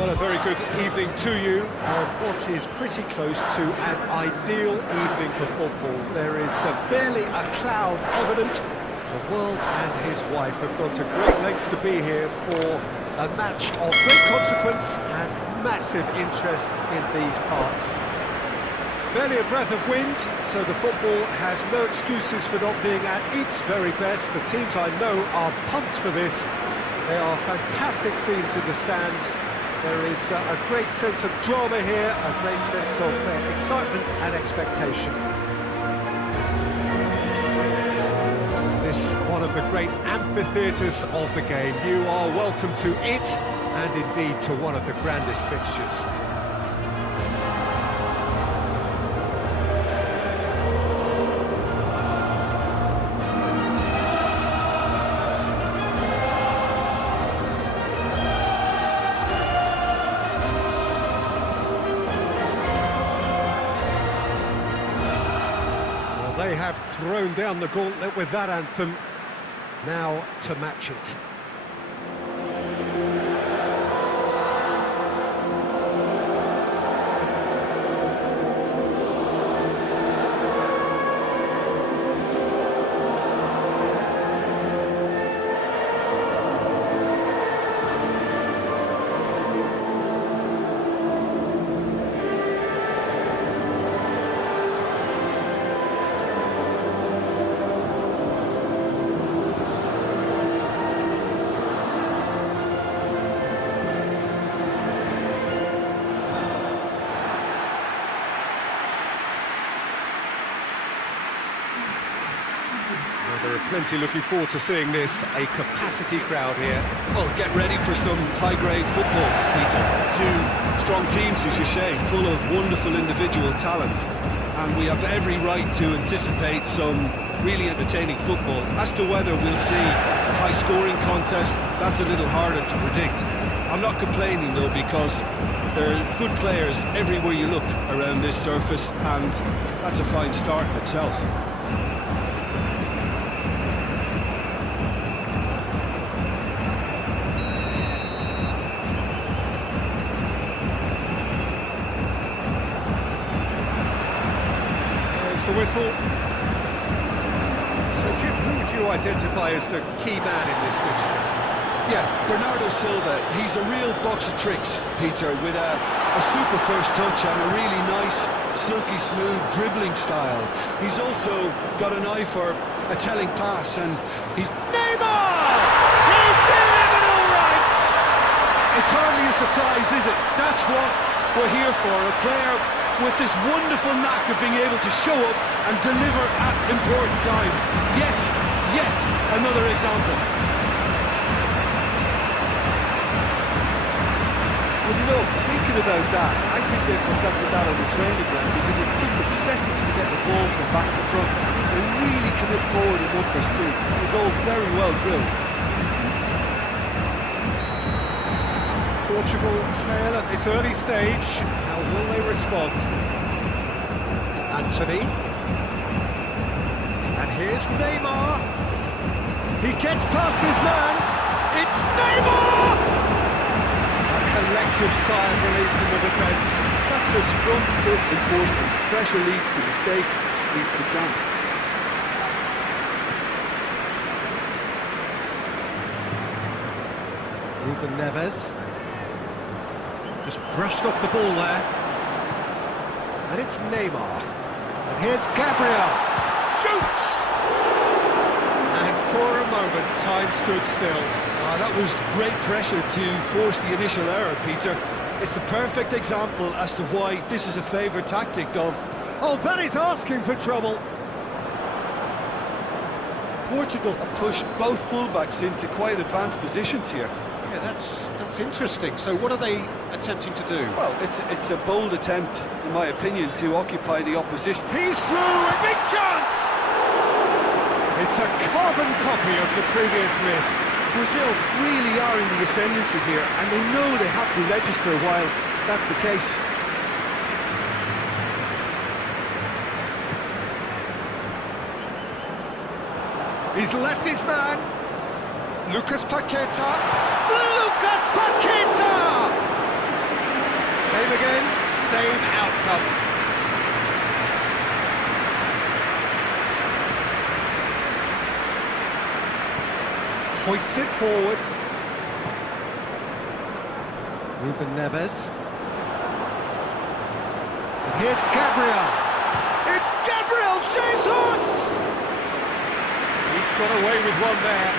Well, a very good evening to you. What is pretty close to an ideal evening for football. There is barely a cloud evident. The world and his wife have gone to great lengths to be here for a match of great consequence and massive interest in these parts. Barely a breath of wind, so the football has no excuses for not being at its very best. The teams I know are pumped for this. There are fantastic scenes in the stands. There is a great sense of drama here, a great sense of excitement and expectation. This one of the great amphitheatres of the game. You are welcome to it, and indeed to one of the grandest fixtures. They have thrown down the gauntlet with that anthem. Now to match it. There are plenty looking forward to seeing this, a capacity crowd here. Well, get ready for some high-grade football, Peter. Two strong teams, as you say, full of wonderful individual talent. And we have every right to anticipate some really entertaining football. As to whether we'll see a high-scoring contest, that's a little harder to predict. I'm not complaining, though, because there are good players everywhere you look around this surface, and that's a fine start in itself. The whistle. So Jim, who would you identify as the key man in this fixture? Yeah, Bernardo Silva. He's a real box of tricks, Peter, with a super first touch and a really nice, silky smooth dribbling style. He's also got an eye for a telling pass, and he's... Neymar! He's delivered all right! It's hardly a surprise, is it? That's what we're here for, a player with this wonderful knack of being able to show up and deliver at important times. Yet another example. Well, you know, thinking about that, I think they perfected that on the training ground because it took them seconds to get the ball from back to front. They really commit forward in numbers too. It was all very well drilled. Portugal trail at this early stage. How will they respond? Anthony. And here's Neymar. He gets past his man. It's Neymar! A collective sigh of relief from the defence. That's just front foot enforcement. Pressure leads to mistake, leads to chance. Ruben Neves. Just brushed off the ball there. And it's Neymar. And here's Gabriel. Shoots! And for a moment, time stood still. That was great pressure to force the initial error, Peter. It's the perfect example as to why this is a favourite tactic of... Oh, that is asking for trouble. Portugal have pushed both fullbacks into quite advanced positions here. Yeah, that's interesting. So what are they attempting to do? Well, it's a bold attempt, in my opinion, to occupy the opposition. He's through, a big chance! It's a carbon copy of the previous miss. Brazil really are in the ascendancy here, and they know they have to register while that's the case. He's left his man. Lucas Paqueta. Lucas Paqueta! come. Hoists it forward. Ruben Neves. And here's Gabriel. It's Gabriel Jesus! He's got away with one there.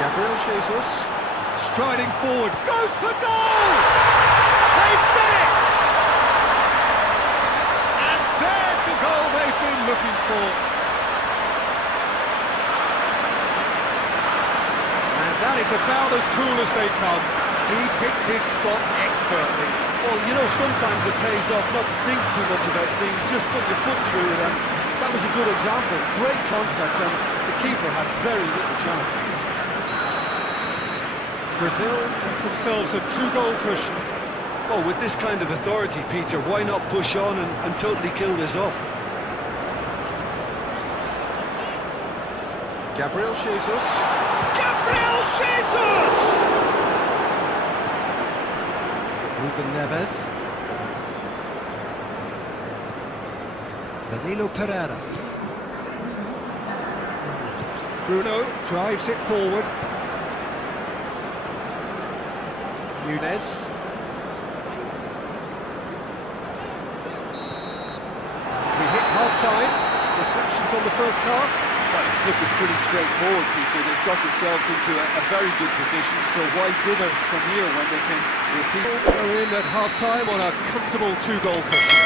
Gabriel Jesus, striding forward, goes for goal! They've done it! And there's the goal they've been looking for. And that is about as cool as they come. He picks his spot expertly. Well, you know, sometimes it pays off not to think too much about things, just put your foot through it, and that was a good example. Great contact, and the keeper had very little chance. Brazil get themselves a 2-goal cushion. Well, with this kind of authority, Peter, why not push on and totally kill this off? Gabriel Jesus. Gabriel Jesus! Ruben Neves. Danilo Pereira. Bruno drives it forward. Nunes. We hit half-time. Reflections on the first half? Well, it's looking pretty straightforward, Peter. They've got themselves into a very good position, so why dither from here when they can repeat? We're in at half-time on a comfortable 2-goal cushion.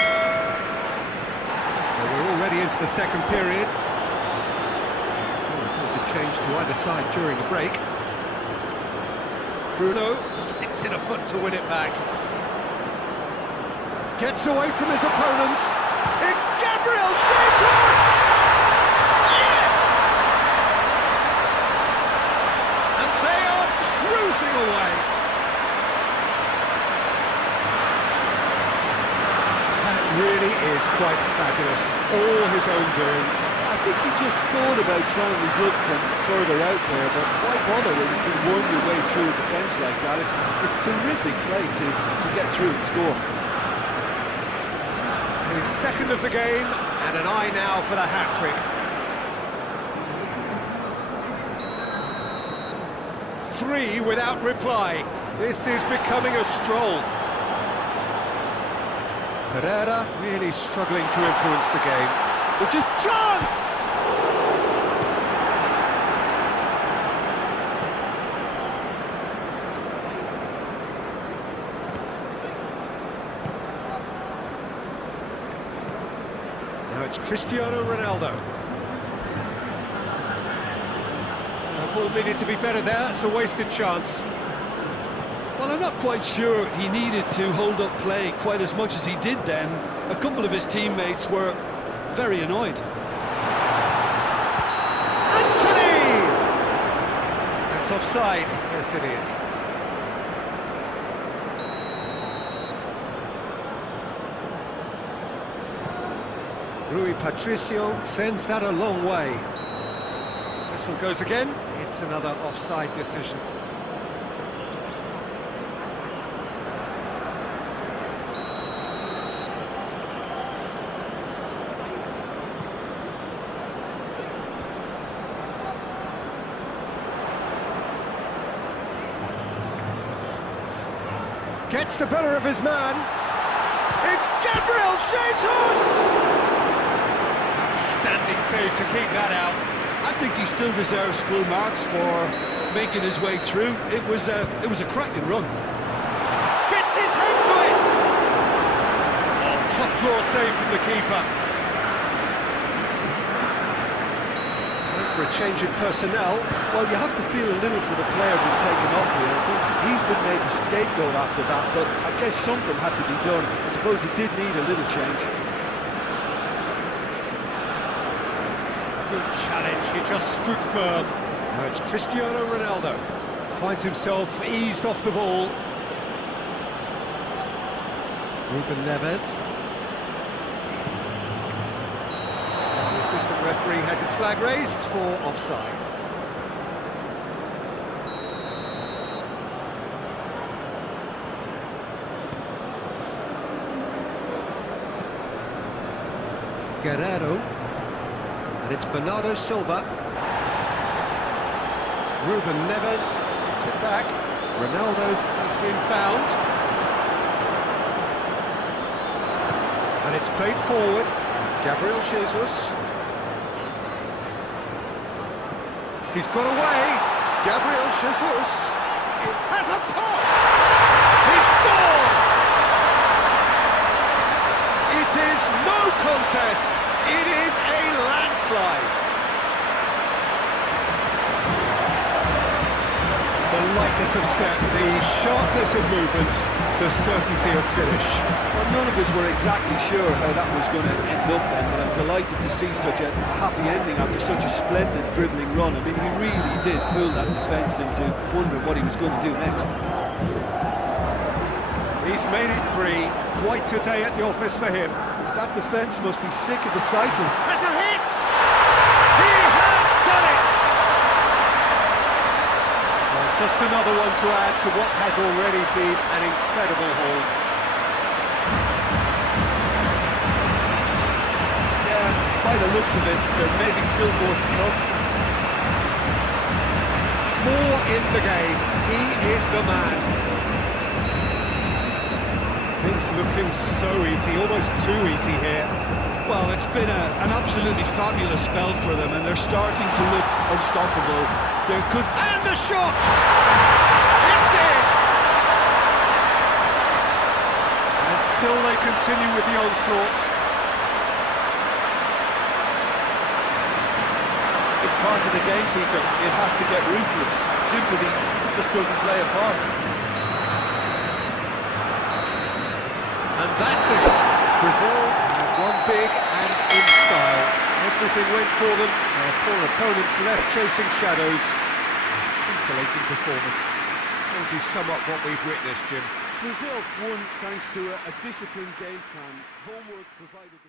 Well, we're already into the second period. There's a change to either side during the break. Bruno sticks in a foot to win it back. Gets away from his opponent. It's Gabriel Jesus! Yes! And they are cruising away. That really is quite fabulous. All his own doing. I think he just thought about trying his luck from further out there, but why bother when you can worm your way through a defence like that? It's terrific play to get through and score. His second of the game, and an eye now for the hat-trick. 3 without reply. This is becoming a stroll. Pereira really struggling to influence the game. But just chance! Now it's Cristiano Ronaldo. The ball needed to be better there, it's a wasted chance. Well, I'm not quite sure he needed to hold up play quite as much as he did then. A couple of his teammates were very annoyed. Anthony! That's offside. Yes, it is. Rui Patricio sends that a long way. Whistle goes again. It's another offside decision. Gets the better of his man. It's Gabriel Jesus! Outstanding save to keep that out. I think he still deserves full marks for making his way through. It was a cracking run. Gets his head to it! Oh, top draw save from the keeper. Time for a change in personnel. Well, you have to feel a little for the player being taken off here. I think he's been made the scapegoat after that, but I guess something had to be done. I suppose he did need a little change. Good challenge, he just stood firm. Now it's Cristiano Ronaldo. Finds himself eased off the ball. Ruben Neves. referee has his flag raised for offside. Guerrero, and it's Bernardo Silva. Ruben Neves, it's it back. Ronaldo has been found. And it's played forward. Gabriel Jesus. He's got away. Gabriel Jesus. It has a pop. He scored. It is no contest. It is a landslide. The lightness of step, the sharpness of movement, the certainty of finish. Well, none of us were exactly sure how that was going to end up then, but I'm delighted to see such a happy ending after such a splendid dribbling run. I mean, he really did fool that defence into wondering what he was going to do next. He's made it three. Quite a day at the office for him. That defence must be sick of the sight of him. Has a hit! He has done it! Well, just another one to add to what has already been an incredible haul. Yeah, by the looks of it, there may be still more to come. 4 in the game. He is the man. Things looking so easy, almost too easy here. Well, it's been an absolutely fabulous spell for them, and they're starting to look unstoppable. They're good. And the shot! It's in! And still they continue with the onslaught. It's part of the game, Peter. It has to get ruthless. Sympathy just doesn't play a part. And that's it. Brazil have won big and in style. Everything went for them. Their poor opponents left chasing shadows. A scintillating performance. How would you sum up what we've witnessed, Jim? Brazil won thanks to a disciplined game plan. Homework provided the